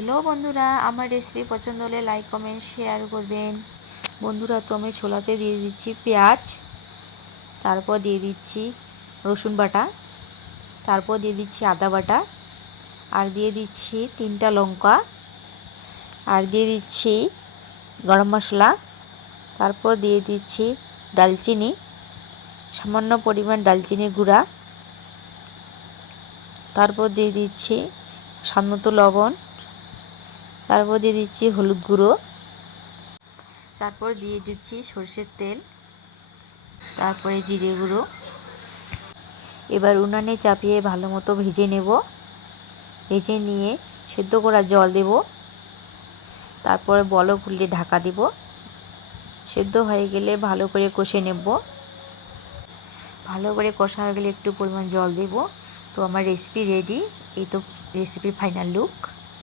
Hello বন্ধুরা, আমার recipe পছন্দ হলে লাইক কমেন্ট শেয়ার করবেন। বন্ধুরা, তো আমি ছোলাতে দিয়ে দিচ্ছি পেঁয়াজ, তারপর দিয়ে দিচ্ছি রসুন বাটা, তারপর দিয়ে দিচ্ছি আদা বাটা, আর দিয়ে দিচ্ছি 3টা লঙ্কা, আর দিয়ে দিচ্ছি গরম মশলা, তারপর দিয়ে দিচ্ছি ডালচিনি, সামান্য পরিমাণ ডালচিনির গুঁড়া, তারপর দিয়ে দিচ্ছি স্বাদমতো লবণ, তারপর দিয়ে দিচ্ছি হলুদ গুঁড়ো, তারপর দিয়ে দিচ্ছি সরষের তেল, তারপরে জিরে গুঁড়ো। এবার উনানে চাপিয়ে ভালো মতো ভেজে নেব। ভেজে নিয়ে সেদ্ধ করা জল দেব, তারপরে বলক উঠলে ঢাকা দেব। সেদ্ধ হয়ে গেলে ভালো করে কষে নেব। ভালো করে কষা হয়ে গেলে একটু পরিমাণ জল দেব। তো আমার রেসিপি রেডি। এই তো রেসিপির ফাইনাল লুক।